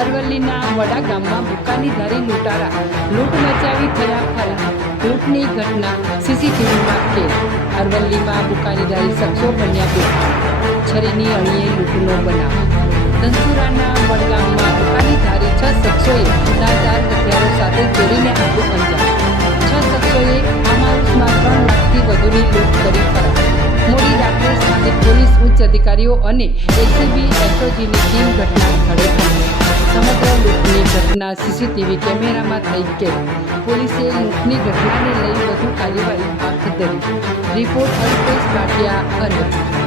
અરવલ્લીના વડા ગામમાં બુકાની ધારી લૂંટારા લૂંટ મચાવી થયા ફરાર. લૂંટની ઘટના સીસીટીવીમાં કેદ. અરવલ્લીમાં બુકાની ધારી શખ્સો બન્યા બેફામ. છરીની અણીએ લૂંટનો બનાવ. ધનસુરાના વડગામમાં બુકાની ધારી 6 શખ્સોએ ધારદાર હથિયારો સાથે ચોરીને આપ્યું અંજામ. 6 શખ્સોએ ફાર્મ હાઉસમાં 3 લાખથી વધુની લૂંટ કરી ફરાર. મોડી રાત્રે સ્થાનિક પોલીસ ઉચ્ચ અધિકારીઓ અને એસીબી એસઓજીની ટીમ ઘટના સ્થળે પહોંચી. સમગ્ર લૂંટની ઘટના સીસીટીવી કેમેરામાં થઈ કેદ. પોલીસે લૂંટની ઘટનાને લઈ વધુ કાર્યવાહી હાથ ધરી. રિપોર્ટ અલ્પેશ ભાટિયા, અરવલ્લી.